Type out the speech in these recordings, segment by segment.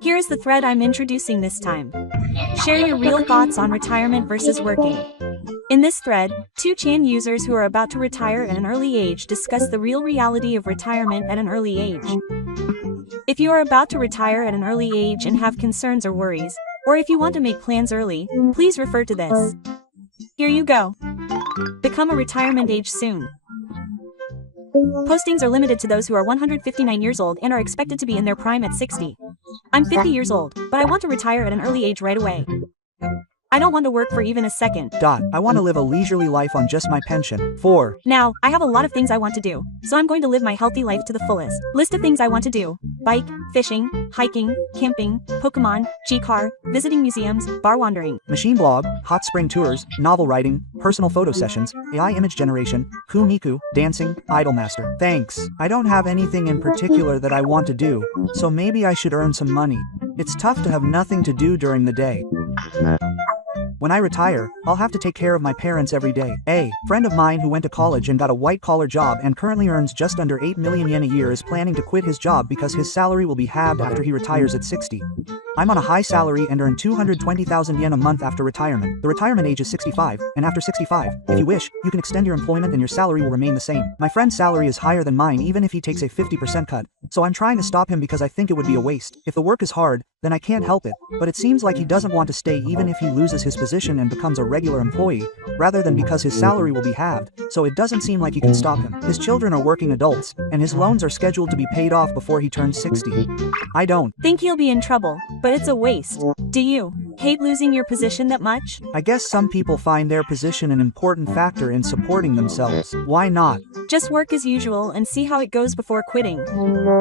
Here is the thread I'm introducing this time. Share your real thoughts on retirement versus working. In this thread, 2chan users who are about to retire at an early age discuss the real reality of retirement at an early age. If you are about to retire at an early age and have concerns or worries, or if you want to make plans early, please refer to this. Here you go. Become a retirement age soon. Postings are limited to those who are 159 years old and are expected to be in their prime at 60. I'm 50 years old, but I want to retire at an early age right away. I don't want to work for even a second. I want to live a leisurely life on just my pension. 4. Now, I have a lot of things I want to do, so I'm going to live my healthy life to the fullest. List of things I want to do: bike, fishing, hiking, camping, Pokemon, G-car, visiting museums, bar wandering. Machine blog, hot spring tours, novel writing, personal photo sessions, AI image generation, Kumiku, dancing, idolmaster. Thanks. I don't have anything in particular that I want to do, so maybe I should earn some money. It's tough to have nothing to do during the day. When I retire, I'll have to take care of my parents every day. A friend of mine who went to college and got a white-collar job and currently earns just under 8 million yen a year is planning to quit his job because his salary will be halved after he retires at 60. I'm on a high salary and earn 220,000 yen a month after retirement. The retirement age is 65, and after 65, if you wish, you can extend your employment and your salary will remain the same. My friend's salary is higher than mine even if he takes a 50% cut, so I'm trying to stop him because I think it would be a waste. If the work is hard, then I can't help it, but it seems like he doesn't want to stay even if he loses his position and becomes a regular employee, rather than because his salary will be halved, so it doesn't seem like you can stop him. His children are working adults, and his loans are scheduled to be paid off before he turns 60. I don't think he'll be in trouble, but it's a waste. Do you hate losing your position that much? I guess some people find their position an important factor in supporting themselves. Why not? Just work as usual and see how it goes before quitting.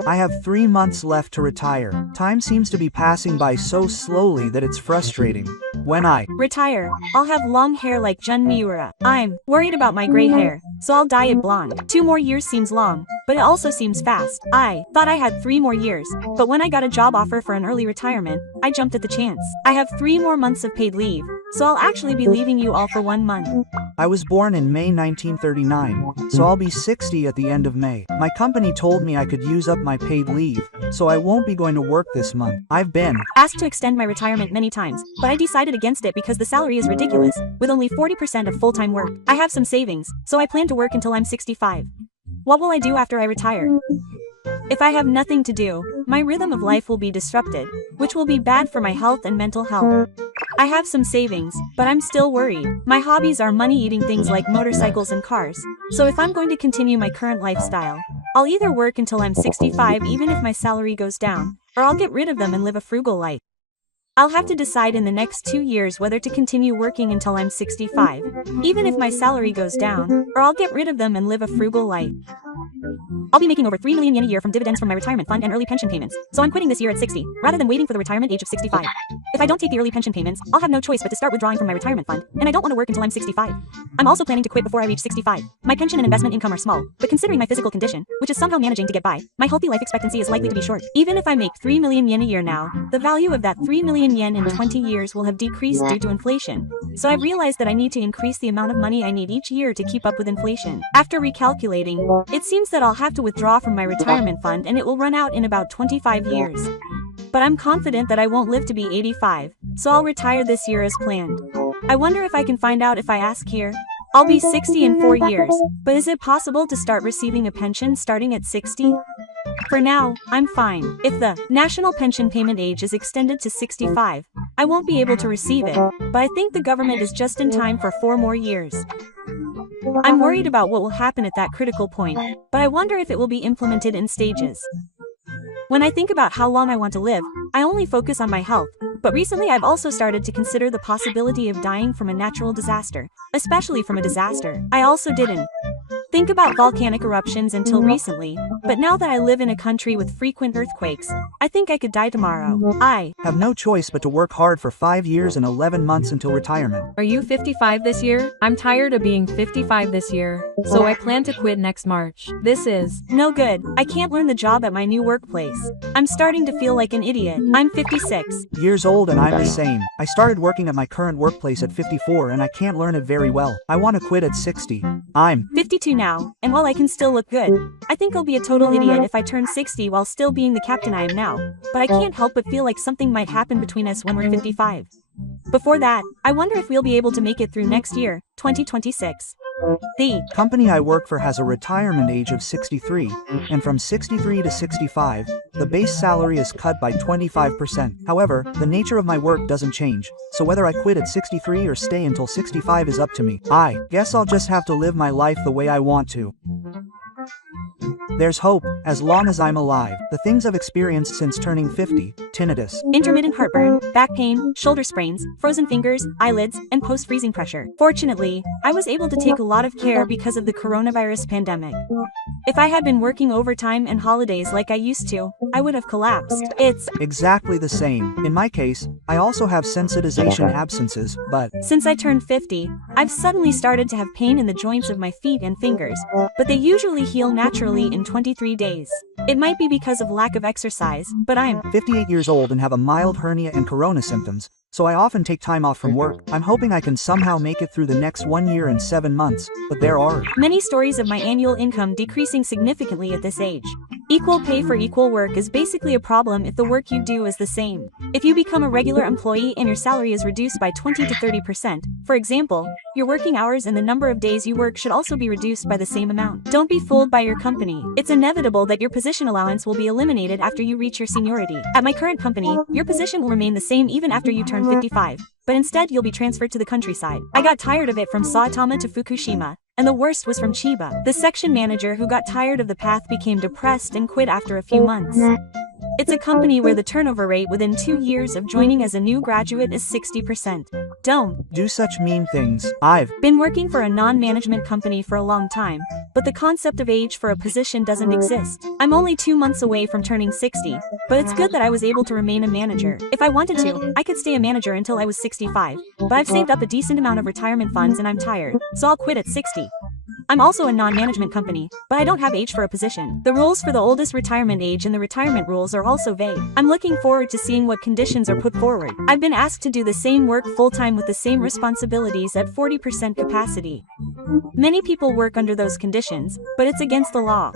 I have 3 months left to retire. Time seems to be passing by so slowly that it's frustrating. When I retire, I'll have long hair like Jun Miura. I'm worried about my gray hair, so I'll dye it blonde. 2 more years seems long, but it also seems fast. I thought I had 3 more years, but when I got a job offer for an early retirement, I jumped at the chance. I have 3 more months of paid leave, so I'll actually be leaving you all for 1 month. I was born in May 1939, so I'll be 60 at the end of May. My company told me I could use up my paid leave, so I won't be going to work this month. I've been asked to extend my retirement many times, but I decided against it because the salary is ridiculous, with only 40% of full-time work. I have some savings, so I plan to work until I'm 65. What will I do after I retire? If I have nothing to do, my rhythm of life will be disrupted, which will be bad for my health and mental health. I have some savings, but I'm still worried. My hobbies are money-eating things like motorcycles and cars, so if I'm going to continue my current lifestyle, I'll either work until I'm 65 even if my salary goes down, or I'll get rid of them and live a frugal life. I'll have to decide in the next 2 years whether to continue working until I'm 65, even if my salary goes down, or I'll get rid of them and live a frugal life. I'll be making over 3 million yen a year from dividends from my retirement fund and early pension payments, so I'm quitting this year at 60, rather than waiting for the retirement age of 65. If I don't take the early pension payments, I'll have no choice but to start withdrawing from my retirement fund, and I don't want to work until I'm 65. I'm also planning to quit before I reach 65. My pension and investment income are small, but considering my physical condition, which is somehow managing to get by, my healthy life expectancy is likely to be short. Even if I make 3 million yen a year now, the value of that 3 million yen in 20 years will have decreased due to inflation. So I've realized that I need to increase the amount of money I need each year to keep up with inflation. After recalculating, it seems that I'll have to withdraw from my retirement fund and it will run out in about 25 years. But I'm confident that I won't live to be 85, so I'll retire this year as planned. I wonder if I can find out if I ask here. I'll be 60 in 4 years, but is it possible to start receiving a pension starting at 60? For now, I'm fine. If the national pension payment age is extended to 65, I won't be able to receive it, but I think the government is just in time for 4 more years. I'm worried about what will happen at that critical point, but I wonder if it will be implemented in stages. When I think about how long I want to live, I only focus on my health, but recently I've also started to consider the possibility of dying from a natural disaster, especially from a disaster I also didn't think about volcanic eruptions until recently, but now that I live in a country with frequent earthquakes, I think I could die tomorrow. I have no choice but to work hard for 5 years and 11 months until retirement. Are you 55 this year? I'm tired of being 55 this year, so I plan to quit next March. This is no good. I can't learn the job at my new workplace. I'm starting to feel like an idiot. I'm 56 years old and I'm the same. I started working at my current workplace at 54 and I can't learn it very well. I want to quit at 60. I'm 52 now, and while I can still look good, I think I'll be a total idiot if I turn 60 while still being the captain I am now, but I can't help but feel like something might happen between us when we're 55. Before that, I wonder if we'll be able to make it through next year, 2026. The company I work for has a retirement age of 63, and from 63 to 65, the base salary is cut by 25%. However, the nature of my work doesn't change, so whether I quit at 63 or stay until 65 is up to me. I guess I'll just have to live my life the way I want to. There's hope, as long as I'm alive. The things I've experienced since turning 50, tinnitus, intermittent heartburn, back pain, shoulder sprains, frozen fingers, eyelids, and post-freezing pressure. Fortunately, I was able to take a lot of care because of the coronavirus pandemic. If I had been working overtime and holidays like I used to, I would have collapsed. It's exactly the same. In my case, I also have sensitization absences, but since I turned 50, I've suddenly started to have pain in the joints of my feet and fingers, but they usually heal naturally in 23 days. It might be because of lack of exercise, but I'm 58 years old and have a mild hernia and corona symptoms, so I often take time off from work. I'm hoping I can somehow make it through the next 1 year and 7 months, but there are many stories of my annual income decreasing significantly at this age. Equal pay for equal work is basically a problem if the work you do is the same. If you become a regular employee and your salary is reduced by 20 to 30%, for example, your working hours and the number of days you work should also be reduced by the same amount. Don't be fooled by your company. It's inevitable that your position allowance will be eliminated after you reach your seniority. At my current company, your position will remain the same even after you turn 55, but instead you'll be transferred to the countryside. I got tired of it from Saitama to Fukushima, and the worst was from Chiba. The section manager who got tired of the path became depressed and quit after a few months. It's a company where the turnover rate within 2 years of joining as a new graduate is 60%. Don't do such mean things. I've been working for a non-management company for a long time, but the concept of age for a position doesn't exist. I'm only 2 months away from turning 60, but it's good that I was able to remain a manager. If I wanted to, I could stay a manager until I was 65, but I've saved up a decent amount of retirement funds and I'm tired, so I'll quit at 60. I'm also a non-management company, but I don't have age for a position. The rules for the oldest retirement age and the retirement rules are also vague. I'm looking forward to seeing what conditions are put forward. I've been asked to do the same work full-time with the same responsibilities at 40% capacity. Many people work under those conditions, but it's against the law.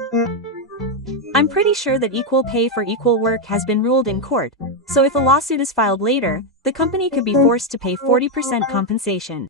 I'm pretty sure that equal pay for equal work has been ruled in court, so if a lawsuit is filed later, the company could be forced to pay 40% compensation.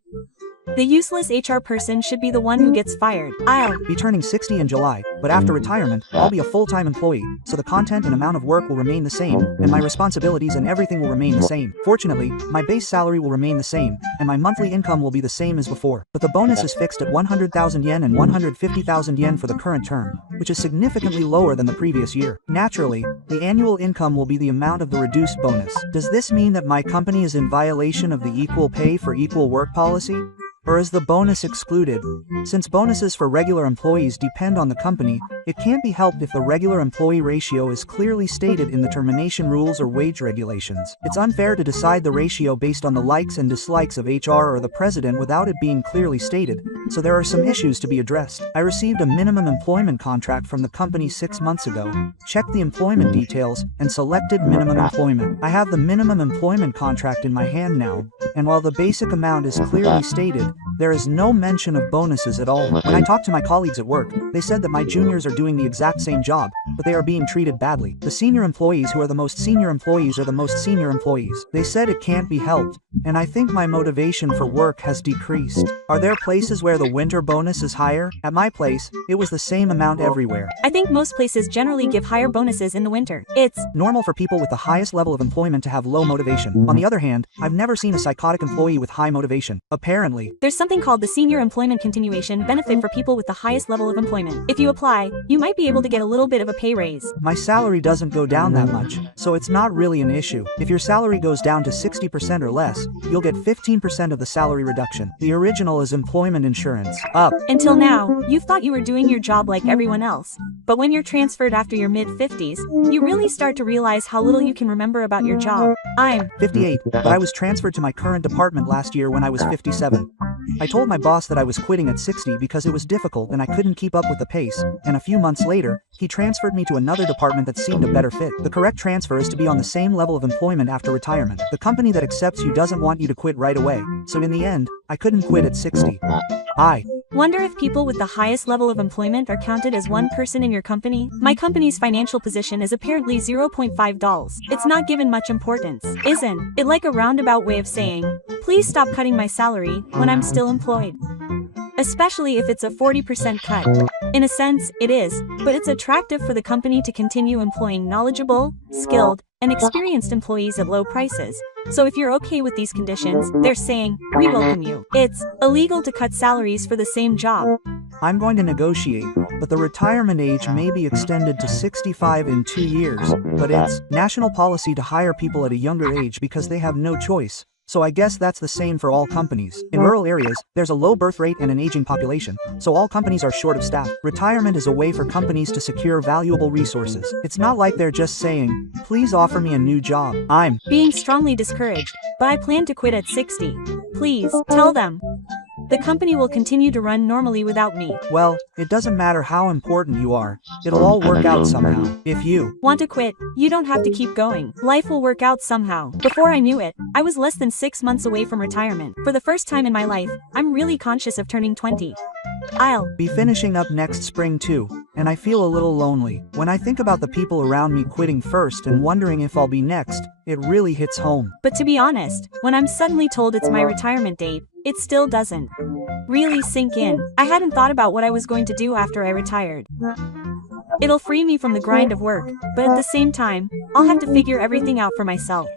The useless HR person should be the one who gets fired. I'll be turning 60 in July, but after retirement, I'll be a full-time employee, so the content and amount of work will remain the same, and my responsibilities and everything will remain the same. Fortunately, my base salary will remain the same, and my monthly income will be the same as before, but the bonus is fixed at 100,000 yen and 150,000 yen for the current term, which is significantly lower than the previous year. Naturally, the annual income will be the amount of the reduced bonus. Does this mean that my company is in violation of the equal pay for equal work policy? Or is the bonus excluded? Since bonuses for regular employees depend on the company, it can't be helped if the regular employee ratio is clearly stated in the termination rules or wage regulations. It's unfair to decide the ratio based on the likes and dislikes of HR or the president without it being clearly stated, so there are some issues to be addressed. I received a minimum employment contract from the company 6 months ago, checked the employment details, and selected minimum employment. I have the minimum employment contract in my hand now, and while the basic amount is clearly stated, there is no mention of bonuses at all. When I talked to my colleagues at work, they said that my juniors are doing the exact same job, but they are being treated badly. The senior employees who are the most senior employees are the most senior employees. They said it can't be helped, and I think my motivation for work has decreased. Are there places where the winter bonus is higher? At my place, it was the same amount everywhere. I think most places generally give higher bonuses in the winter. It's normal for people with the highest level of employment to have low motivation. On the other hand, I've never seen a psychotic employee with high motivation. Apparently, there's something called the Senior Employment Continuation Benefit for people with the highest level of employment. If you apply, you might be able to get a little bit of a pay raise. My salary doesn't go down that much, so it's not really an issue. If your salary goes down to 60% or less, you'll get 15% of the salary reduction. The original is employment insurance. Up. Until now, you thought you were doing your job like everyone else. But when you're transferred after your mid-50s, you really start to realize how little you can remember about your job. I'm 58, but I was transferred to my current department last year when I was 57. I told my boss that I was quitting at 60 because it was difficult and I couldn't keep up with the pace, and a few months later, he transferred me to another department that seemed a better fit. The correct transfer is to be on the same level of employment after retirement. The company that accepts you doesn't want you to quit right away, so in the end, I couldn't quit at 60. I Wonder if people with the highest level of employment are counted as one person in your company? My company's financial position is apparently $0.5. It's not given much importance. Isn't it like a roundabout way of saying, please stop cutting my salary when I'm still employed? Especially if it's a 40% cut. In a sense, it is, but it's attractive for the company to continue employing knowledgeable, skilled, and experienced employees at low prices. So if you're okay with these conditions, they're saying, we welcome you. It's illegal to cut salaries for the same job. I'm going to negotiate, but the retirement age may be extended to 65 in 2 years, but it's national policy to hire people at a younger age because they have no choice. So I guess that's the same for all companies. In rural areas, there's a low birth rate and an aging population, so all companies are short of staff. Retirement is a way for companies to secure valuable resources. It's not like they're just saying, please offer me a new job. I'm being strongly discouraged, but I plan to quit at 60. Please, tell them. The company will continue to run normally without me. Well, it doesn't matter how important you are. It'll all work out somehow. If you want to quit, you don't have to keep going. Life will work out somehow. Before I knew it, I was less than 6 months away from retirement. For the first time in my life, I'm really conscious of turning 20. I'll be finishing up next spring too, and I feel a little lonely. When I think about the people around me quitting first and wondering if I'll be next, it really hits home. But to be honest, when I'm suddenly told it's my retirement date, it still doesn't really sink in. I hadn't thought about what I was going to do after I retired. It'll free me from the grind of work, but at the same time, I'll have to figure everything out for myself.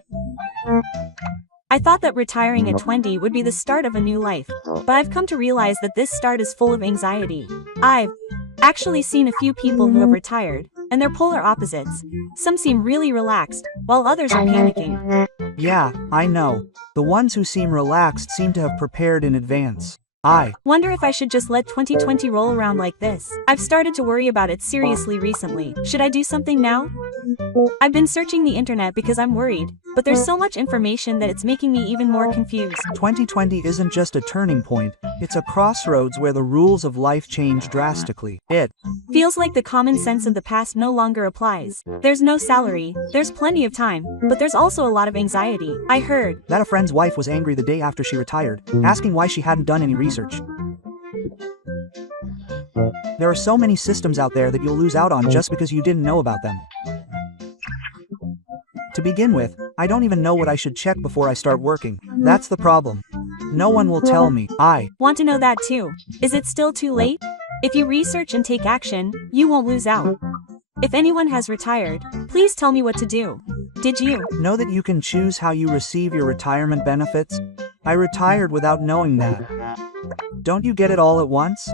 I thought that retiring at 20 would be the start of a new life, but I've come to realize that this start is full of anxiety. I've actually seen a few people who have retired, and they're polar opposites. Some seem really relaxed, while others are panicking. Yeah, I know. The ones who seem relaxed seem to have prepared in advance. I wonder if I should just let 2020 roll around like this. I've started to worry about it seriously recently. Should I do something now? I've been searching the internet because I'm worried, but there's so much information that it's making me even more confused. 2020 isn't just a turning point, it's a crossroads where the rules of life change drastically. It feels like the common sense of the past no longer applies. There's no salary, there's plenty of time, but there's also a lot of anxiety. I heard that a friend's wife was angry the day after she retired, asking why she hadn't done any research. There are so many systems out there that you'll lose out on just because you didn't know about them. To begin with, I don't even know what I should check before I start working. That's the problem. No one will tell me. I want to know that too. Is it still too late? If you research and take action, you won't lose out. If anyone has retired, please tell me what to do. Did you know that you can choose how you receive your retirement benefits? I retired without knowing that. Don't you get it all at once?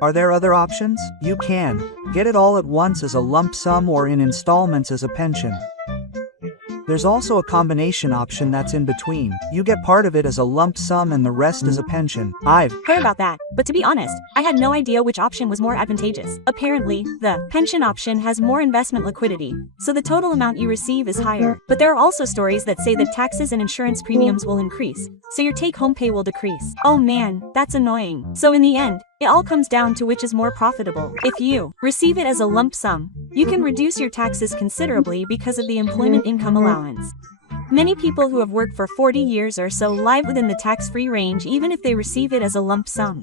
Are there other options? You can get it all at once as a lump sum or in installments as a pension. There's also a combination option that's in between. You get part of it as a lump sum and the rest as a pension. I've heard about that, but to be honest, I had no idea which option was more advantageous. Apparently, the pension option has more investment liquidity, so the total amount you receive is higher. But there are also stories that say that taxes and insurance premiums will increase, so your take-home pay will decrease. Oh man, that's annoying. So in the end, it all comes down to which is more profitable. If you receive it as a lump sum, you can reduce your taxes considerably because of the employment income allowance. Many people who have worked for 40 years or so live within the tax-free range even if they receive it as a lump sum.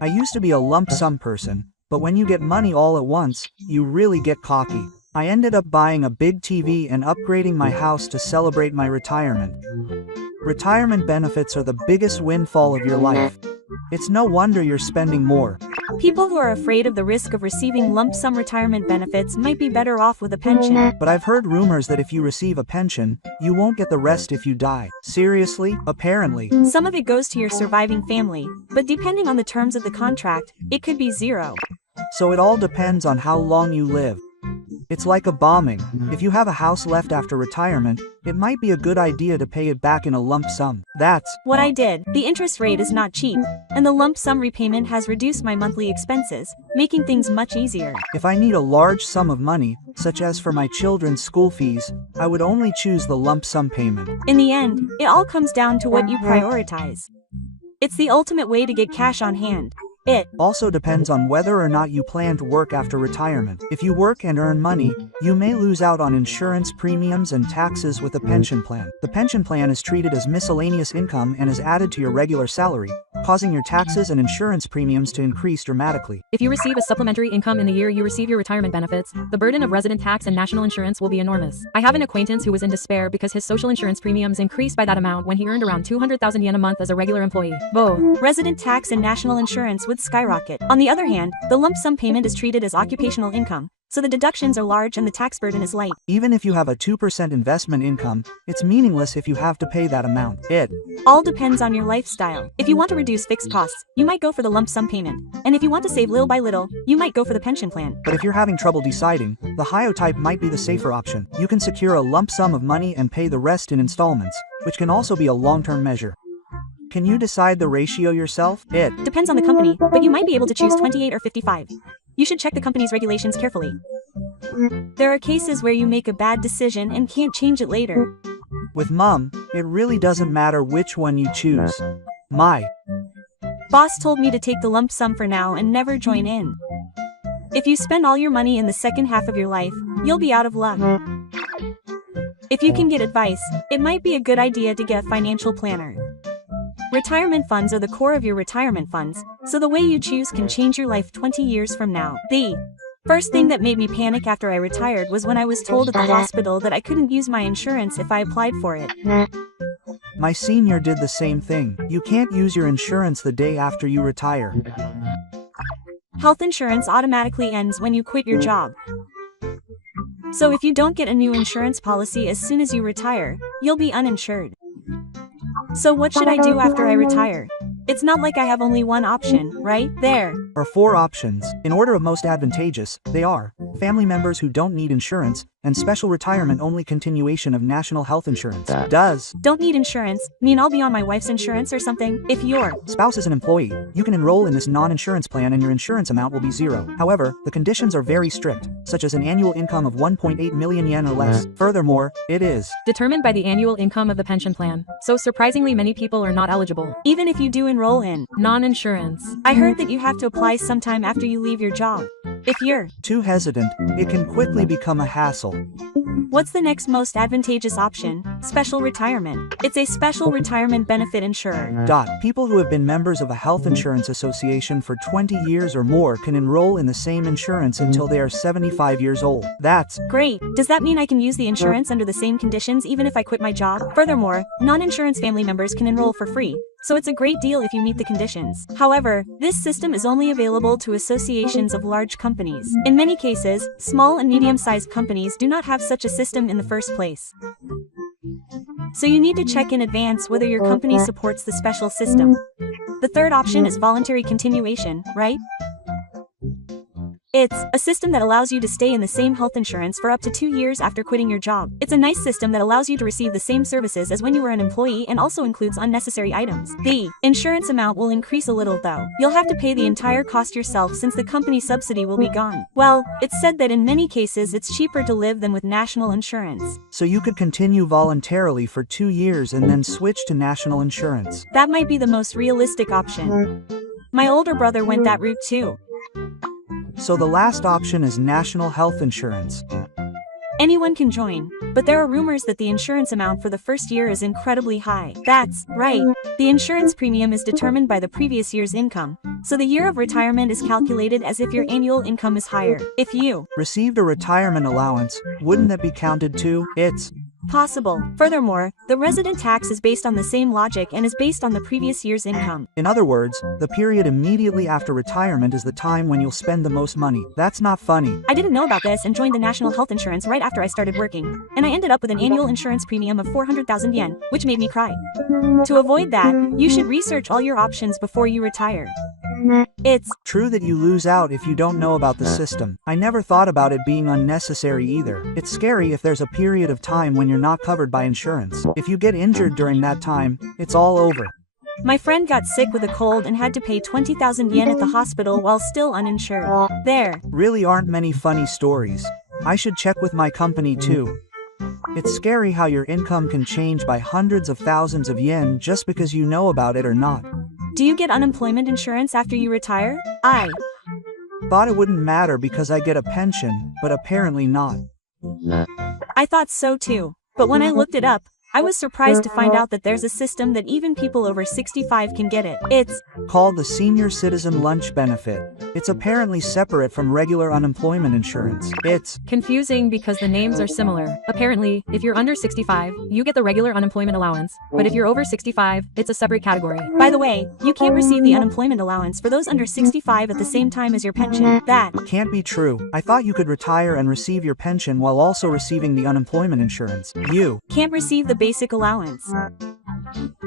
I used to be a lump sum person, but when you get money all at once, you really get cocky. I ended up buying a big TV and upgrading my house to celebrate my retirement. Retirement benefits are the biggest windfall of your life. It's no wonder you're spending more. People who are afraid of the risk of receiving lump sum retirement benefits might be better off with a pension. But I've heard rumors that if you receive a pension, you won't get the rest if you die. Seriously? Apparently. Some of it goes to your surviving family, but depending on the terms of the contract, it could be zero. So it all depends on how long you live. It's like a bombing. If you have a house left after retirement, it might be a good idea to pay it back in a lump sum. That's what I did. The interest rate is not cheap, and the lump sum repayment has reduced my monthly expenses, making things much easier. If I need a large sum of money, such as for my children's school fees, I would only choose the lump sum payment. In the end, it all comes down to what you prioritize. It's the ultimate way to get cash on hand. It also depends on whether or not you plan to work after retirement. If you work and earn money, you may lose out on insurance premiums and taxes with a pension plan. The pension plan is treated as miscellaneous income and is added to your regular salary, causing your taxes and insurance premiums to increase dramatically. If you receive a supplementary income in the year you receive your retirement benefits, the burden of resident tax and national insurance will be enormous. I have an acquaintance who was in despair because his social insurance premiums increased by that amount when he earned around 200,000 yen a month as a regular employee. Both resident tax and national insurance would skyrocket. On the other hand, the lump sum payment is treated as occupational income, so the deductions are large and the tax burden is light. Even if you have a 2% investment income, it's meaningless if you have to pay that amount. It all depends on your lifestyle. If you want to reduce fixed costs, you might go for the lump sum payment. And if you want to save little by little, you might go for the pension plan. But if you're having trouble deciding, the HIO type might be the safer option. You can secure a lump sum of money and pay the rest in installments, which can also be a long-term measure. Can you decide the ratio yourself? It depends on the company, but you might be able to choose 28 or 55. You should check the company's regulations carefully. There are cases where you make a bad decision and can't change it later. With Mom, it really doesn't matter which one you choose. My boss told me to take the lump sum for now and never join in. If you spend all your money in the second half of your life, you'll be out of luck. If you can get advice, it might be a good idea to get a financial planner. Retirement funds are the core of your retirement funds, so the way you choose can change your life 20 years from now. The first thing that made me panic after I retired was when I was told at the hospital that I couldn't use my insurance if I applied for it. My senior did the same thing. You can't use your insurance the day after you retire. Health insurance automatically ends when you quit your job. So if you don't get a new insurance policy as soon as you retire, you'll be uninsured. So what should I do after I retire? It's not like I have only one option, right? There are 4 options. In order of most advantageous, they are family members who don't need insurance, and special retirement-only continuation of national health insurance. Don't need insurance mean I'll be on my wife's insurance or something? If your spouse is an employee, you can enroll in this non-insurance plan and your insurance amount will be 0. However, the conditions are very strict, such as an annual income of 1.8 million yen or less. Furthermore, it is determined by the annual income of the pension plan, so surprisingly many people are not eligible. Even if you do enroll in non-insurance. I heard that you have to apply sometime after you leave your job. If you're too hesitant, it can quickly become a hassle. What's the next most advantageous option? Special retirement. It's a special retirement benefit insurer. People who have been members of a health insurance association for 20 years or more can enroll in the same insurance until they are 75 years old. That's great. Does that mean I can use the insurance under the same conditions even if I quit my job? Furthermore, non-insurance family members can enroll for free, so it's a great deal if you meet the conditions. However, this system is only available to associations of large companies. In many cases, small and medium-sized companies do not have such a system in the first place. So you need to check in advance whether your company supports the special system. The third option is voluntary continuation, right? It's a system that allows you to stay in the same health insurance for up to 2 years after quitting your job. It's a nice system that allows you to receive the same services as when you were an employee and also includes unnecessary items. The insurance amount will increase a little though. You'll have to pay the entire cost yourself since the company subsidy will be gone. Well, it's said that in many cases it's cheaper to live than with national insurance. So you could continue voluntarily for 2 years and then switch to national insurance. That might be the most realistic option. My older brother went that route too. So the last option is national health insurance. Anyone can join, but there are rumors that the insurance amount for the first year is incredibly high. That's right. The insurance premium is determined by the previous year's income, so the year of retirement is calculated as if your annual income is higher. If you received a retirement allowance, wouldn't that be counted too? It's possible. Furthermore, the resident tax is based on the same logic and is based on the previous year's income. In other words, the period immediately after retirement is the time when you'll spend the most money. That's not funny. I didn't know about this and joined the national health insurance right after I started working, and I ended up with an annual insurance premium of 400,000 yen, which made me cry. To avoid that, you should research all your options before you retire. It's true that you lose out if you don't know about the system. I never thought about it being unnecessary either. It's scary if there's a period of time when you're not covered by insurance. If you get injured during that time, it's all over. My friend got sick with a cold and had to pay 20,000 yen at the hospital while still uninsured. There really aren't many funny stories. I should check with my company too. It's scary how your income can change by hundreds of thousands of yen just because you know about it or not. Do you get unemployment insurance after you retire? I thought it wouldn't matter because I get a pension, but apparently not. I thought so too. But when I looked it up, I was surprised to find out that there's a system that even people over 65 can get it. It's called the Senior Citizen Lunch Benefit. It's apparently separate from regular unemployment insurance. It's Confusing because the names are similar. Apparently, if you're under 65, you get the regular unemployment allowance, but if you're over 65, it's a separate category. By the way, you can't receive the unemployment allowance for those under 65 at the same time as your pension. That can't be true. I thought you could retire and receive your pension while also receiving the unemployment insurance. You can't receive the basic allowance.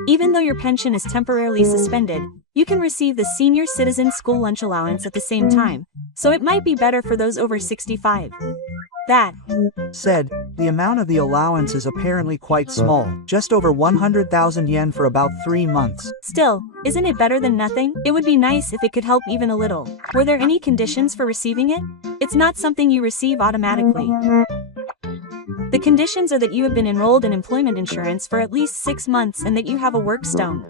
Even though your pension is temporarily suspended, you can receive the Senior Citizen School Lunch Allowance at the same time, so it might be better for those over 65. That said, the amount of the allowance is apparently quite small, just over 100,000 yen for about 3 months. Still, isn't it better than nothing? It would be nice if it could help even a little. Were there any conditions for receiving it? It's not something you receive automatically. The conditions are that you have been enrolled in employment insurance for at least 6 months and that you have a work stone.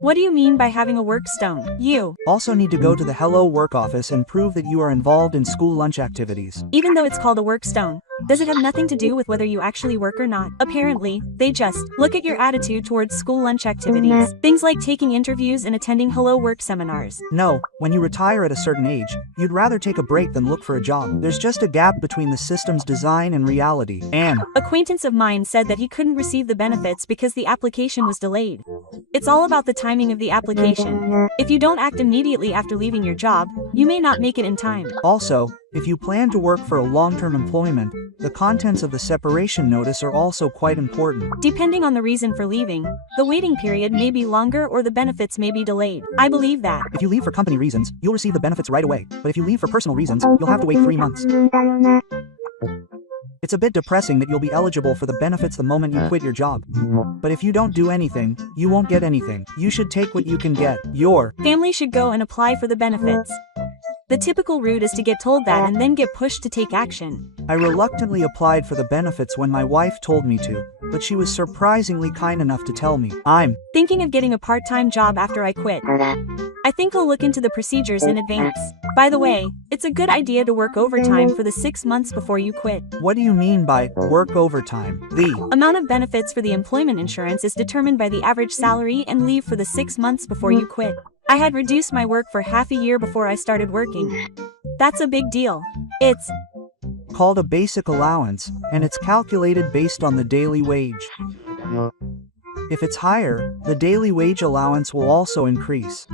What do you mean by having a work stone? You also need to go to the Hello Work office and prove that you are involved in school lunch activities. Even though it's called a work stone, does it have nothing to do with whether you actually work or not? Apparently, they just look at your attitude towards school lunch activities. Things like taking interviews and attending Hello Work seminars. No, when you retire at a certain age, you'd rather take a break than look for a job. There's just a gap between the system's design and reality. An acquaintance of mine said that he couldn't receive the benefits because the application was delayed. It's all about the timing of the application. If you don't act immediately after leaving your job, you may not make it in time. Also, if you plan to work for a long-term employment, the contents of the separation notice are also quite important. Depending on the reason for leaving, the waiting period may be longer or the benefits may be delayed. I believe that. If you leave for company reasons, you'll receive the benefits right away, but if you leave for personal reasons, you'll have to wait 3 months. It's a bit depressing that you'll be eligible for the benefits the moment you quit your job. But if you don't do anything, you won't get anything. You should take what you can get. Your family should go and apply for the benefits. The typical route is to get told that and then get pushed to take action. I reluctantly applied for the benefits when my wife told me to, but she was surprisingly kind enough to tell me. I'm thinking of getting a part-time job after I quit. I think I'll look into the procedures in advance. By the way, it's a good idea to work overtime for the 6 months before you quit. What do you mean by work overtime? The amount of benefits for the employment insurance is determined by the average salary and leave for the 6 months before you quit. I had reduced my work for half a year before I started working. That's a big deal. It's called a basic allowance, and it's calculated based on the daily wage. If it's higher, the daily wage allowance will also increase.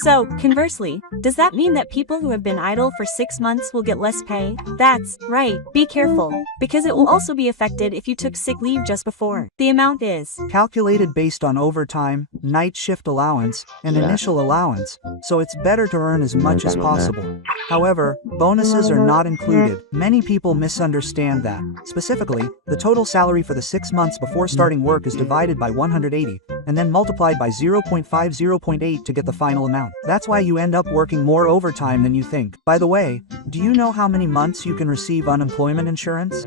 So, conversely, does that mean that people who have been idle for 6 months will get less pay? That's right. Be careful, because it will also be affected if you took sick leave just before. The amount is calculated based on overtime, night shift allowance, and initial allowance, so it's better to earn as much as possible. However, bonuses are not included. Many people misunderstand that. Specifically, the total salary for the 6 months before starting work is divided by 180, and then multiplied by 0.50.8 to get the final amount. That's why you end up working more overtime than you think. By the way, do you know how many months you can receive unemployment insurance?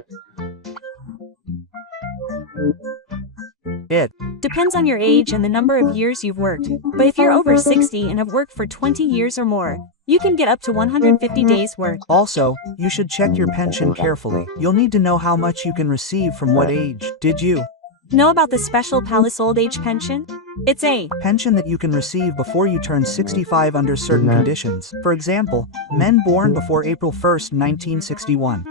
It depends on your age and the number of years you've worked, but if you're over 60 and have worked for 20 years or more, you can get up to 150 days work. Also, you should check your pension carefully. You'll need to know how much you can receive from what age. Did you know about the special Palace Old Age Pension? It's a pension that you can receive before you turn 65 under certain conditions. For example, men born before April 1st, 1961.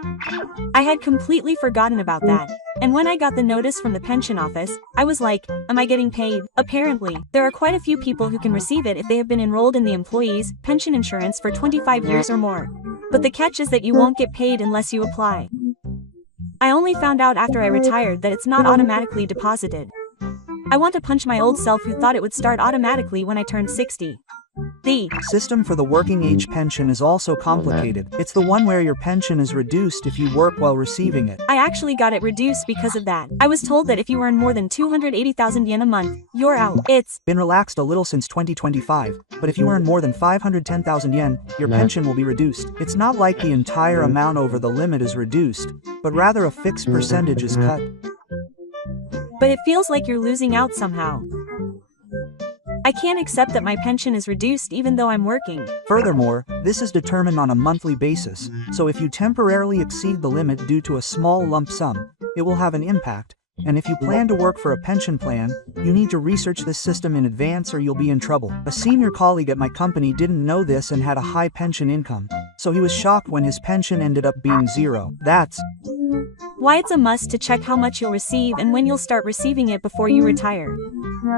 I had completely forgotten about that. And when I got the notice from the pension office, I was like, am I getting paid? Apparently, there are quite a few people who can receive it if they have been enrolled in the employee's pension insurance for 25 years or more. But the catch is that you won't get paid unless you apply. I only found out after I retired that it's not automatically deposited. I want to punch my old self who thought it would start automatically when I turned 60. The system for the working age pension is also complicated. It's the one where your pension is reduced if you work while receiving it. I actually got it reduced because of that. I was told that if you earn more than 280,000 yen a month, you're out. It's been relaxed a little since 2025, but if you earn more than 510,000 yen, your pension will be reduced. It's not like the entire amount over the limit is reduced, but rather a fixed percentage is cut. But it feels like you're losing out somehow. I can't accept that my pension is reduced even though I'm working. Furthermore, this is determined on a monthly basis, so if you temporarily exceed the limit due to a small lump sum, it will have an impact, And if you plan to work for a pension plan, you need to research this system in advance or you'll be in trouble. A senior colleague at my company didn't know this and had a high pension income, so he was shocked when his pension ended up being zero. That's why it's a must to check how much you'll receive and when you'll start receiving it before you retire.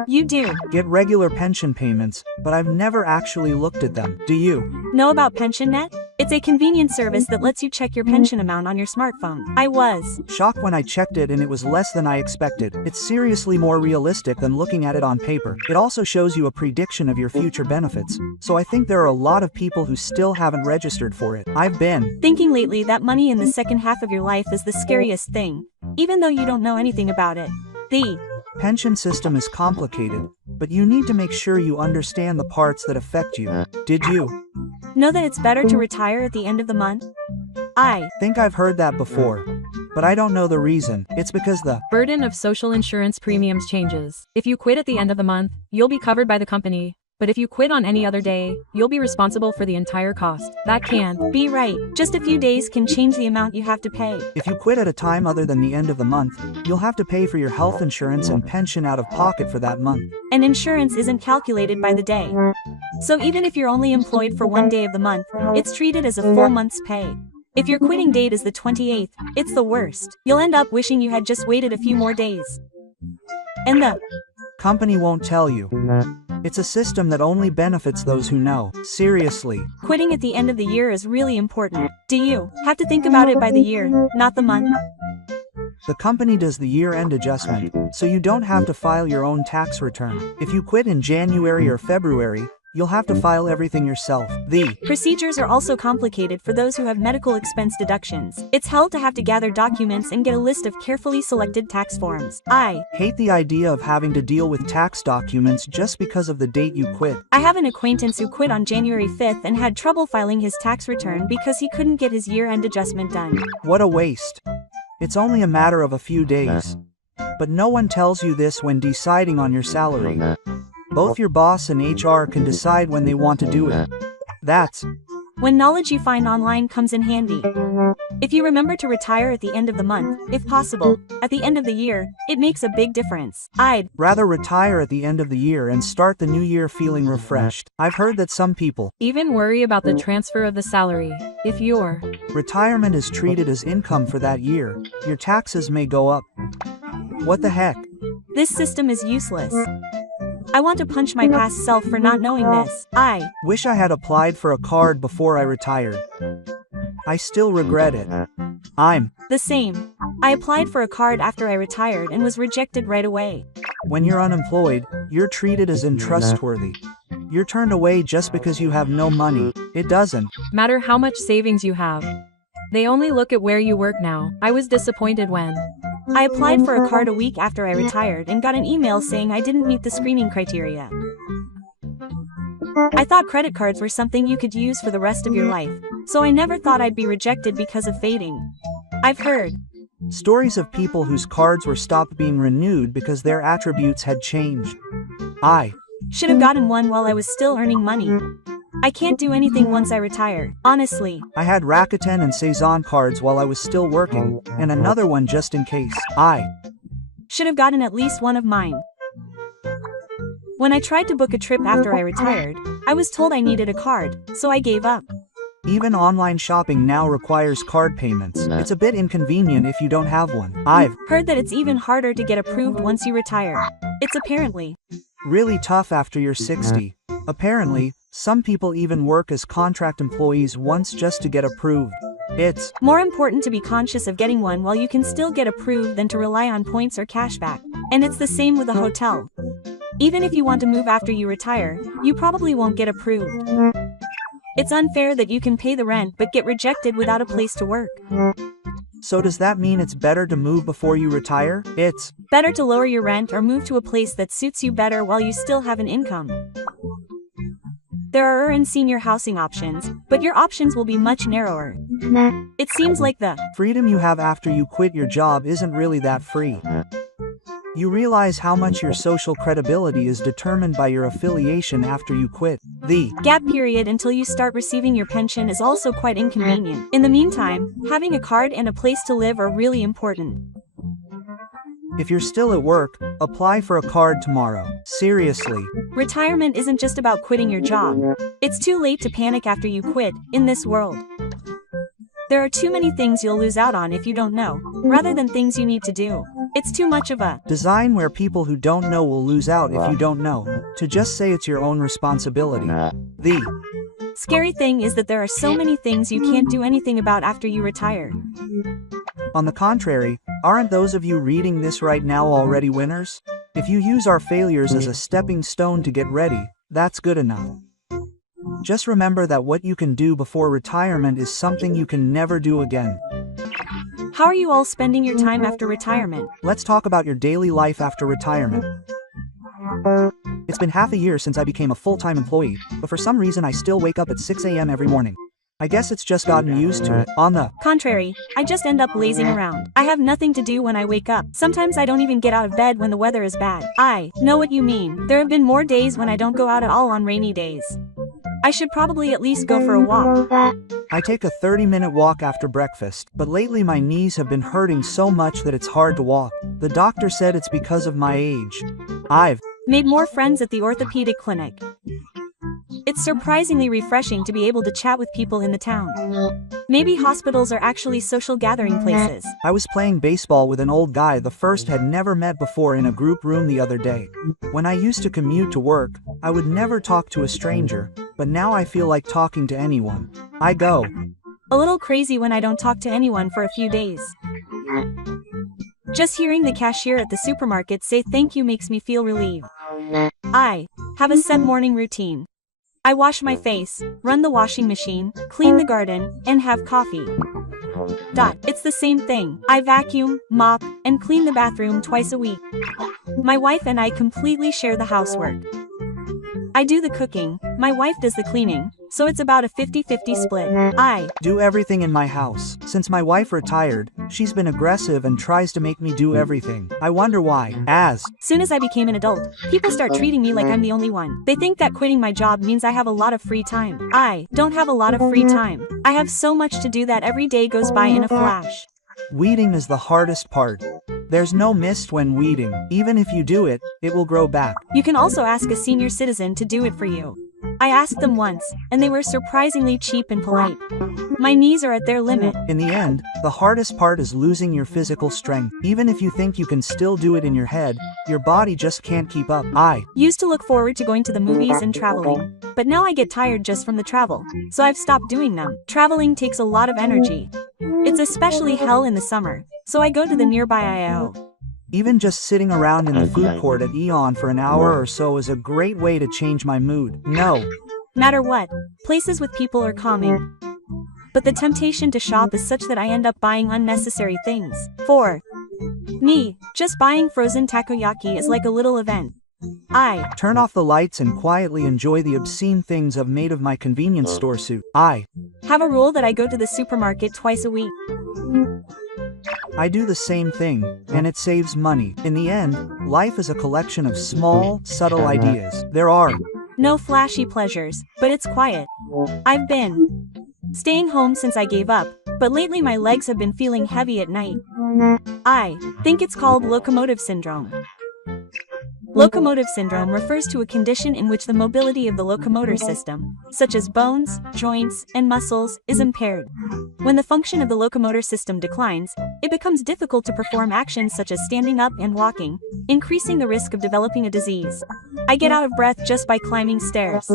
You do get regular pension payments, but I've never actually looked at them. Do you know about PensionNet? It's a convenient service that lets you check your pension amount on your smartphone. I was shocked when I checked it and it was less than I expected. It's seriously more realistic than looking at it on paper. It also shows you a prediction of your future benefits. So I think there are a lot of people who still haven't registered for it. I've been thinking lately that money in the second half of your life is the scariest thing, even though you don't know anything about it. The pension system is complicated, but you need to make sure you understand the parts that affect you. Did you know that it's better to retire at the end of the month? I think I've heard that before, but I don't know the reason. It's because the burden of social insurance premiums changes. If you quit at the end of the month, you'll be covered by the company. But if you quit on any other day, you'll be responsible for the entire cost. That can be right. Just a few days can change the amount you have to pay. If you quit at a time other than the end of the month, you'll have to pay for your health insurance and pension out of pocket for that month. And insurance isn't calculated by the day. So even if you're only employed for one day of the month, it's treated as a full month's pay. If your quitting date is the 28th, it's the worst. You'll end up wishing you had just waited a few more days. And the company won't tell you. It's a system that only benefits those who know. Seriously. Quitting at the end of the year is really important. Do you have to think about it by the year, not the month? The company does the year-end adjustment, so you don't have to file your own tax return. If you quit in January or February, you'll have to file everything yourself. The procedures are also complicated for those who have medical expense deductions. It's hell to have to gather documents and get a list of carefully selected tax forms. I hate the idea of having to deal with tax documents just because of the date you quit. I have an acquaintance who quit on January 5th and had trouble filing his tax return because he couldn't get his year-end adjustment done. What a waste. It's only a matter of a few days. But no one tells you this when deciding on your salary. Both your boss and HR can decide when they want to do it. That's when knowledge you find online comes in handy. If you remember to retire at the end of the month, if possible, at the end of the year, it makes a big difference. I'd rather retire at the end of the year and start the new year feeling refreshed. I've heard that some people even worry about the transfer of the salary. If your retirement is treated as income for that year, your taxes may go up. What the heck? This system is useless. I want to punch my past self for not knowing this. I wish I had applied for a card before I retired. I still regret it. I'm the same. I applied for a card after I retired and was rejected right away. When you're unemployed, you're treated as untrustworthy. You're turned away just because you have no money. It doesn't matter how much savings you have. They only look at where you work now. I was disappointed when I applied for a card a week after I retired and got an email saying I didn't meet the screening criteria. I thought credit cards were something you could use for the rest of your life, so I never thought I'd be rejected because of fading. I've heard stories of people whose cards were stopped being renewed because their attributes had changed. I should have gotten one while I was still earning money. I can't do anything once I retire, honestly. I had Rakuten and Saison cards while I was still working, and another one just in case. I should have gotten at least one of mine. When I tried to book a trip after I retired, I was told I needed a card, so I gave up. Even online shopping now requires card payments. It's a bit inconvenient if you don't have one. I've heard that it's even harder to get approved once you retire. It's apparently really tough after you're 60. Apparently, some people even work as contract employees once just to get approved. It's more important to be conscious of getting one while you can still get approved than to rely on points or cashback. And it's the same with a hotel. Even if you want to move after you retire, you probably won't get approved. It's unfair that you can pay the rent but get rejected without a place to work. So does that mean it's better to move before you retire? It's better to lower your rent or move to a place that suits you better while you still have an income. There are earned senior housing options, but your options will be much narrower. It seems like the freedom you have after you quit your job isn't really that free. You realize how much your social credibility is determined by your affiliation after you quit. The gap period until you start receiving your pension is also quite inconvenient. In the meantime, having a card and a place to live are really important. If you're still at work, apply for a card tomorrow. Seriously. Retirement isn't just about quitting your job. It's too late to panic after you quit, in this world. There are too many things you'll lose out on if you don't know, rather than things you need to do. It's too much of a design where people who don't know will lose out if you don't know, to just say it's your own responsibility. The scary thing is that there are so many things you can't do anything about after you retire. On the contrary, aren't those of you reading this right now already winners? If you use our failures as a stepping stone to get ready, that's good enough. Just remember that what you can do before retirement is something you can never do again. How are you all spending your time after retirement? Let's talk about your daily life after retirement. It's been half a year since I became a full-time employee, but for some reason I still wake up at 6 a.m. every morning. I guess it's just gotten used to it. On the contrary, I just end up lazing around. I have nothing to do when I wake up. Sometimes I don't even get out of bed when the weather is bad. I know what you mean. There have been more days when I don't go out at all on rainy days. I should probably at least go for a walk. I take a 30-minute walk after breakfast, but lately my knees have been hurting so much that it's hard to walk. The doctor said it's because of my age. I've made more friends at the orthopedic clinic. It's surprisingly refreshing to be able to chat with people in the town. Maybe hospitals are actually social gathering places. I was playing baseball with an old guy the first had never met before in a group room the other day. When I used to commute to work, I would never talk to a stranger, but now I feel like talking to anyone. I go a little crazy when I don't talk to anyone for a few days. Just hearing the cashier at the supermarket say thank you makes me feel relieved. I have a set morning routine. I wash my face, run the washing machine, clean the garden, and have coffee. It's the same thing. I vacuum, mop, and clean the bathroom twice a week. My wife and I completely share the housework. I do the cooking, my wife does the cleaning, so it's about a 50-50 split. I do everything in my house. Since my wife retired, she's been aggressive and tries to make me do everything. I wonder why. As soon as I became an adult, people start treating me like I'm the only one. They think that quitting my job means I have a lot of free time. I don't have a lot of free time. I have so much to do that every day goes by in a flash. Weeding is the hardest part. There's no mist when weeding. Even if you do it, it will grow back. You can also ask a senior citizen to do it for you. I asked them once, and they were surprisingly cheap and polite. My knees are at their limit. In the end, the hardest part is losing your physical strength. Even if you think you can still do it in your head, your body just can't keep up. I used to look forward to going to the movies and traveling, but now I get tired just from the travel, so I've stopped doing them. Traveling takes a lot of energy. It's especially hell in the summer, so I go to the nearby IO. Even just sitting around in the food court at Eon for an hour or so is a great way to change my mood. No matter what, places with people are calming. But the temptation to shop is such that I end up buying unnecessary things. For me, just buying frozen takoyaki is like a little event. I turn off the lights and quietly enjoy the obscene things I've made of my convenience store suit. I have a rule that I go to the supermarket twice a week. I do the same thing, and it saves money. In the end, life is a collection of small, subtle ideas. There are no flashy pleasures, but it's quiet. I've been staying home since I gave up, but lately my legs have been feeling heavy at night. I think it's called locomotive syndrome. Locomotive syndrome refers to a condition in which the mobility of the locomotor system, such as bones, joints, and muscles, is impaired. When the function of the locomotor system declines, it becomes difficult to perform actions such as standing up and walking, increasing the risk of developing a disease. I get out of breath just by climbing stairs.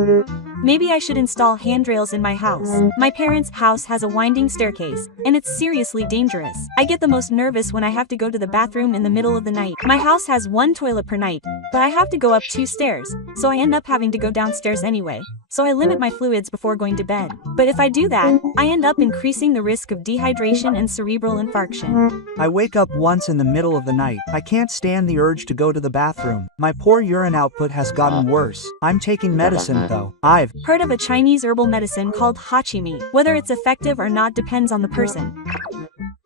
Maybe I should install handrails in my house. My parents' house has a winding staircase, and it's seriously dangerous. I get the most nervous when I have to go to the bathroom in the middle of the night. My house has one toilet per night, but I have to go up 2 stairs, so I end up having to go downstairs anyway. So I limit my fluids before going to bed. But if I do that, I end up increasing the risk of dehydration and cerebral infarction. I wake up once in the middle of the night. I can't stand the urge to go to the bathroom. My poor urine output has gotten worse. I'm taking medicine though. I've heard of a Chinese herbal medicine called hachimi. Whether it's effective or not depends on the person.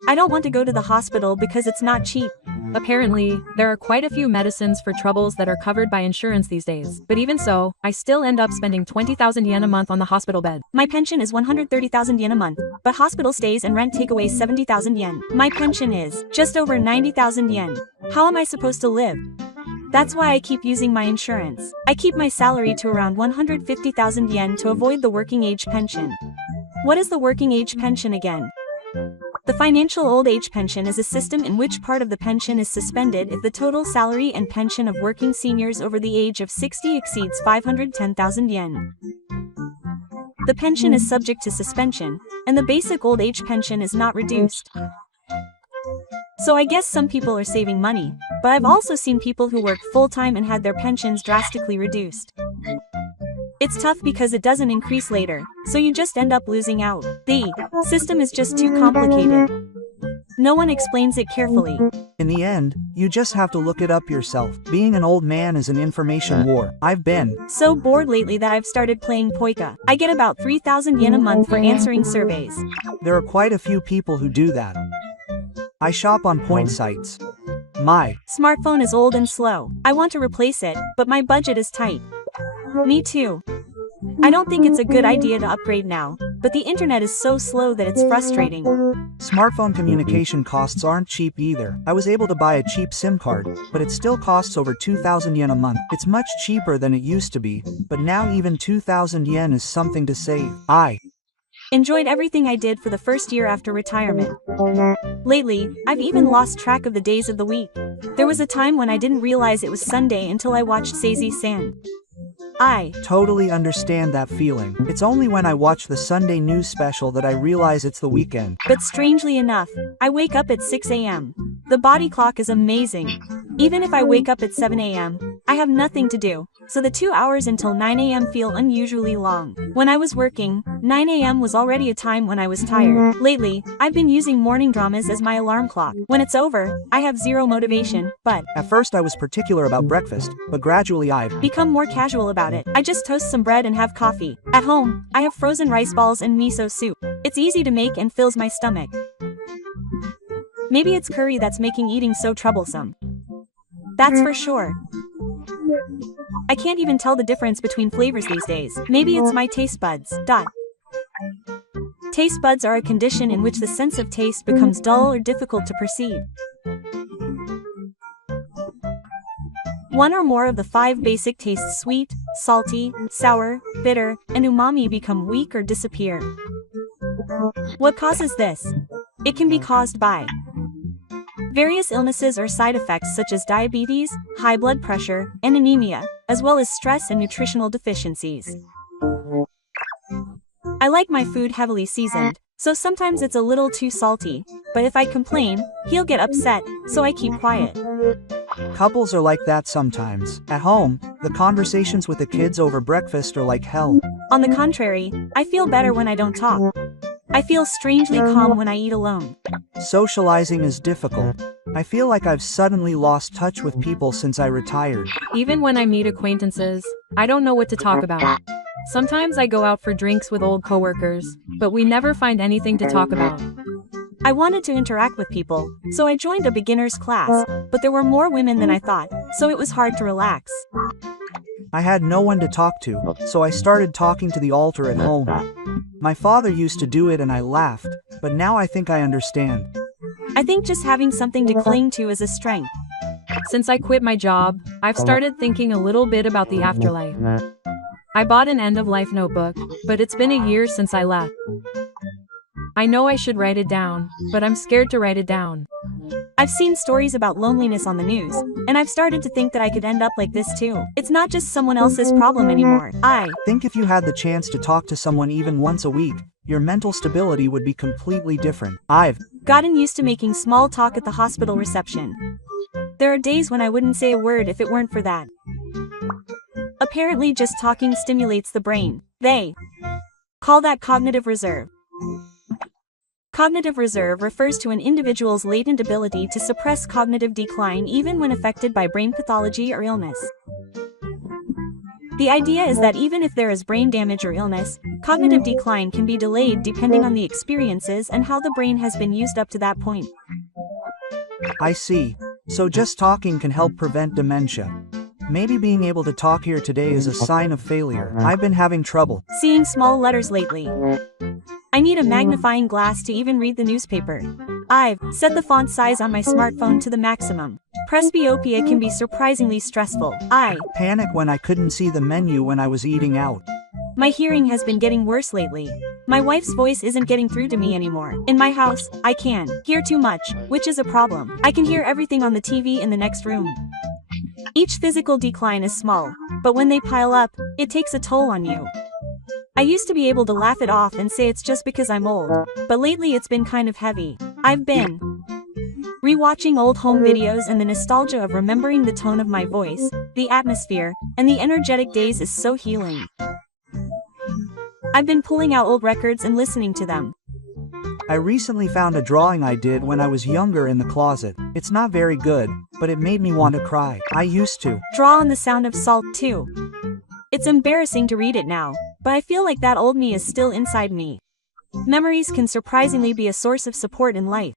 I don't want to go to the hospital because it's not cheap. Apparently, there are quite a few medicines for troubles that are covered by insurance these days. But even so, I still end up spending 20,000 yen a month on the hospital bed. My pension is 130,000 yen a month, but hospital stays and rent take away 70,000 yen. My pension is just over 90,000 yen. How am I supposed to live? That's why I keep using my insurance. I keep my salary to around 150,000 yen to avoid the working age pension. What is the working age pension again? The financial old age pension is a system in which part of the pension is suspended if the total salary and pension of working seniors over the age of 60 exceeds 510,000 yen. The pension is subject to suspension, and the basic old age pension is not reduced. So I guess some people are saving money, but I've also seen people who work full-time and had their pensions drastically reduced. It's tough because it doesn't increase later, so you just end up losing out. The system is just too complicated. No one explains it carefully. In the end, you just have to look it up yourself. Being an old man is an information war. I've been so bored lately that I've started playing Poika. I get about 3,000 yen a month for answering surveys. There are quite a few people who do that. I shop on point sites. My smartphone is old and slow. I want to replace it, but my budget is tight. Me too. I don't think it's a good idea to upgrade now, but the internet is so slow that it's frustrating. Smartphone communication costs aren't cheap either. I was able to buy a cheap SIM card, but it still costs over 2,000 yen a month. It's much cheaper than it used to be, but now even 2,000 yen is something to save. I enjoyed everything I did for the first year after retirement. Lately, I've even lost track of the days of the week. There was a time when I didn't realize it was Sunday until I watched Seizi-san. I totally understand that feeling. It's only when I watch the Sunday news special that I realize it's the weekend. But strangely enough, I wake up at 6 a.m. The body clock is amazing. Even if I wake up at 7 a.m., I have nothing to do, so the 2 hours until 9 a.m. feel unusually long. When I was working, 9 a.m. was already a time when I was tired. Lately, I've been using morning dramas as my alarm clock. When it's over, I have zero motivation, but at first I was particular about breakfast, but gradually I've become more casual about it. I just toast some bread and have coffee. At home, I have frozen rice balls and miso soup. It's easy to make and fills my stomach. Maybe it's curry that's making eating so troublesome. That's for sure. I can't even tell the difference between flavors these days. Maybe it's my taste buds. Taste buds are a condition in which the sense of taste becomes dull or difficult to perceive. One or more of the 5 basic tastes, sweet, salty, sour, bitter, and umami, become weak or disappear. What causes this? It can be caused by various illnesses or side effects such as diabetes, high blood pressure, and anemia, as well as stress and nutritional deficiencies. I like my food heavily seasoned, so sometimes it's a little too salty, but if I complain, he'll get upset, so I keep quiet. Couples are like that sometimes. At home, the conversations with the kids over breakfast are like hell. On the contrary, I feel better when I don't talk. I feel strangely calm when I eat alone. Socializing is difficult. I feel like I've suddenly lost touch with people since I retired. Even when I meet acquaintances, I don't know what to talk about. Sometimes I go out for drinks with old coworkers, but we never find anything to talk about. I wanted to interact with people, so I joined a beginner's class, but there were more women than I thought, so it was hard to relax. I had no one to talk to, so I started talking to the altar at home. My father used to do it and I laughed, but now I think I understand. I think just having something to cling to is a strength. Since I quit my job, I've started thinking a little bit about the afterlife. I bought an end-of-life notebook, but it's been a year since I left. I know I should write it down, but I'm scared to write it down. I've seen stories about loneliness on the news, and I've started to think that I could end up like this too. It's not just someone else's problem anymore. I think if you had the chance to talk to someone even once a week, your mental stability would be completely different. I've gotten used to making small talk at the hospital reception. There are days when I wouldn't say a word if it weren't for that. Apparently just talking stimulates the brain. They call that cognitive reserve. Cognitive reserve refers to an individual's latent ability to suppress cognitive decline even when affected by brain pathology or illness. The idea is that even if there is brain damage or illness, cognitive decline can be delayed depending on the experiences and how the brain has been used up to that point. I see. So just talking can help prevent dementia. Maybe being able to talk here today is a sign of failure. I've been having trouble seeing small letters lately. I need a magnifying glass to even read the newspaper. I've set the font size on my smartphone to the maximum. Presbyopia can be surprisingly stressful. I panic when I couldn't see the menu when I was eating out. My hearing has been getting worse lately. My wife's voice isn't getting through to me anymore. In my house, I can hear too much, which is a problem. I can hear everything on the TV in the next room. Each physical decline is small, but when they pile up, it takes a toll on you. I used to be able to laugh it off and say it's just because I'm old, but lately it's been kind of heavy. I've been rewatching old home videos, and the nostalgia of remembering the tone of my voice, the atmosphere, and the energetic days is so healing. I've been pulling out old records and listening to them. I recently found a drawing I did when I was younger in the closet. It's not very good, but it made me want to cry. I used to draw on the sound of salt too. It's embarrassing to read it now, but I feel like that old me is still inside me. Memories can surprisingly be a source of support in life.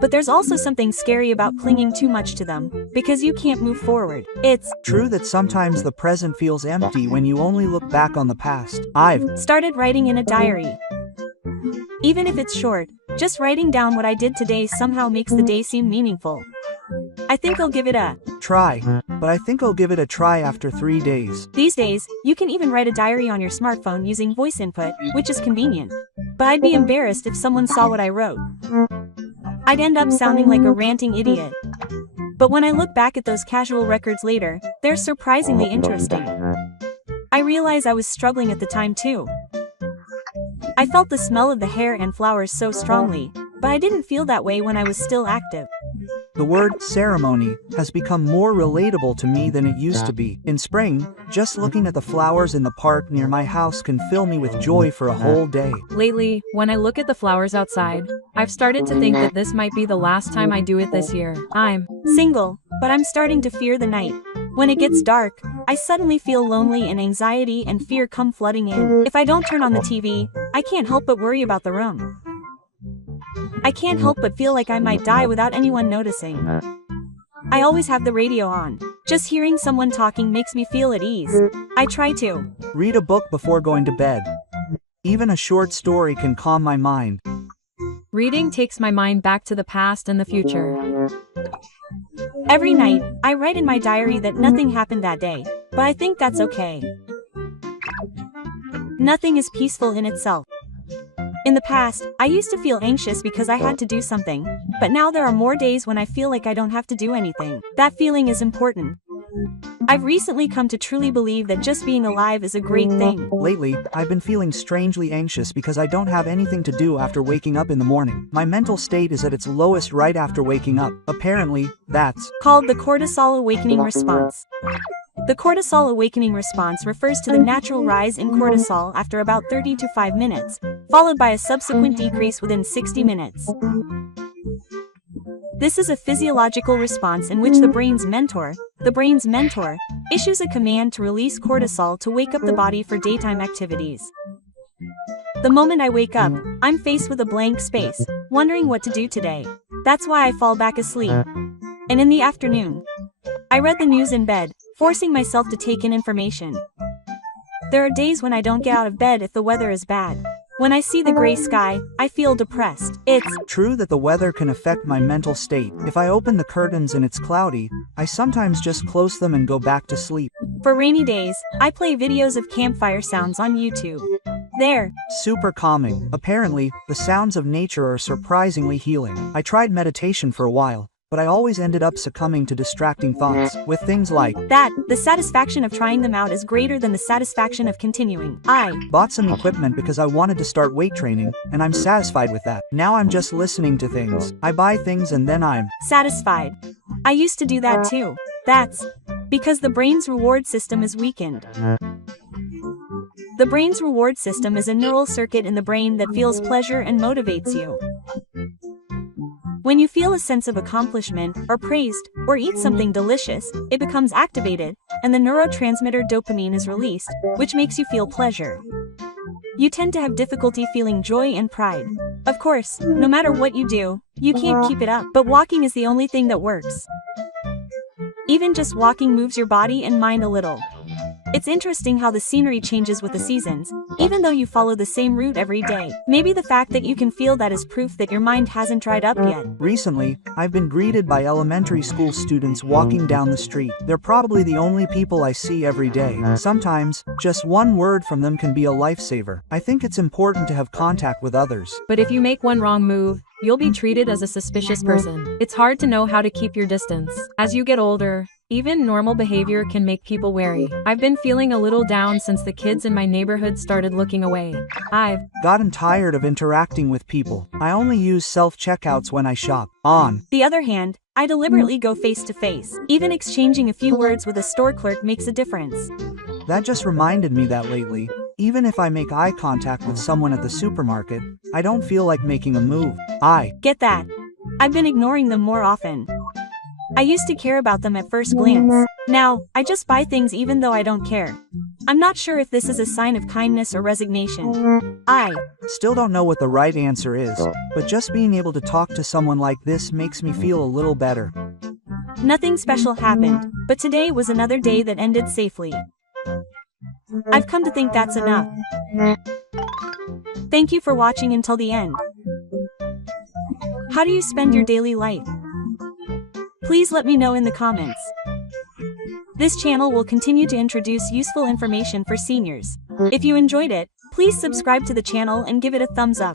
But there's also something scary about clinging too much to them, because you can't move forward. It's true that sometimes the present feels empty when you only look back on the past. I've started writing in a diary. Even if it's short, just writing down what I did today somehow makes the day seem meaningful. I think I'll give it a try, but I think I'll give it a try after 3 days. These days, you can even write a diary on your smartphone using voice input, which is convenient. But I'd be embarrassed if someone saw what I wrote. I'd end up sounding like a ranting idiot. But when I look back at those casual records later, they're surprisingly interesting. I realize I was struggling at the time too. I felt the smell of the hair and flowers so strongly, but I didn't feel that way when I was still active. The word ceremony has become more relatable to me than it used to be. In spring, just looking at the flowers in the park near my house can fill me with joy for a whole day. Lately, when I look at the flowers outside, I've started to think that this might be the last time I do it this year. I'm single, but I'm starting to fear the night. When it gets dark, I suddenly feel lonely, and anxiety and fear come flooding in. If I don't turn on the TV, I can't help but worry about the room. I can't help but feel like I might die without anyone noticing. I always have the radio on. Just hearing someone talking makes me feel at ease. I try to read a book before going to bed. Even a short story can calm my mind. Reading takes my mind back to the past and the future. Every night, I write in my diary that nothing happened that day, but I think that's okay. Nothing is peaceful in itself. In the past, I used to feel anxious because I had to do something, but now there are more days when I feel like I don't have to do anything. That feeling is important. I've recently come to truly believe that just being alive is a great thing. Lately, I've been feeling strangely anxious because I don't have anything to do after waking up in the morning. My mental state is at its lowest right after waking up. Apparently, that's called the cortisol awakening response. The cortisol awakening response refers to the natural rise in cortisol after about 30 to 5 minutes, followed by a subsequent decrease within 60 minutes. This is a physiological response in which the brain's mentor, issues a command to release cortisol to wake up the body for daytime activities. The moment I wake up, I'm faced with a blank space, wondering what to do today. That's why I fall back asleep. And in the afternoon, I read the news in bed, forcing myself to take in information. There are days when I don't get out of bed if the weather is bad. When I see the gray sky, I feel depressed. It's true that the weather can affect my mental state. If I open the curtains and it's cloudy, I sometimes just close them and go back to sleep. For rainy days, I play videos of campfire sounds on YouTube. They're super calming. Apparently, the sounds of nature are surprisingly healing. I tried meditation for a while, but I always ended up succumbing to distracting thoughts, with things like that. The satisfaction of trying them out is greater than the satisfaction of continuing. I bought some equipment because I wanted to start weight training, and I'm satisfied with that. Now I'm just listening to things. I buy things and then I'm satisfied. I used to do that too. That's because the brain's reward system is weakened. The brain's reward system is a neural circuit in the brain that feels pleasure and motivates you. When you feel a sense of accomplishment, or praised, or eat something delicious, it becomes activated, and the neurotransmitter dopamine is released, which makes you feel pleasure. You tend to have difficulty feeling joy and pride. Of course, no matter what you do, you can't keep it up, but walking is the only thing that works. Even just walking moves your body and mind a little. It's interesting how the scenery changes with the seasons, even though you follow the same route every day. Maybe the fact that you can feel that is proof that your mind hasn't dried up yet. Recently, I've been greeted by elementary school students walking down the street. They're probably the only people I see every day. Sometimes, just one word from them can be a lifesaver. I think it's important to have contact with others. But if you make one wrong move, you'll be treated as a suspicious person. It's hard to know how to keep your distance. As you get older, even normal behavior can make people wary. I've been feeling a little down since the kids in my neighborhood started looking away. I've gotten tired of interacting with people. I only use self-checkouts when I shop. On the other hand, I deliberately go face to face. Even exchanging a few words with a store clerk makes a difference. That just reminded me that lately, even if I make eye contact with someone at the supermarket, I don't feel like making a move. I get that. I've been ignoring them more often. I used to care about them at first glance. Now, I just buy things even though I don't care. I'm not sure if this is a sign of kindness or resignation. I still don't know what the right answer is, but just being able to talk to someone like this makes me feel a little better. Nothing special happened, but today was another day that ended safely. I've come to think that's enough. Thank you for watching until the end. How do you spend your daily life? Please let me know in the comments. This channel will continue to introduce useful information for seniors. If you enjoyed it, please subscribe to the channel and give it a thumbs up.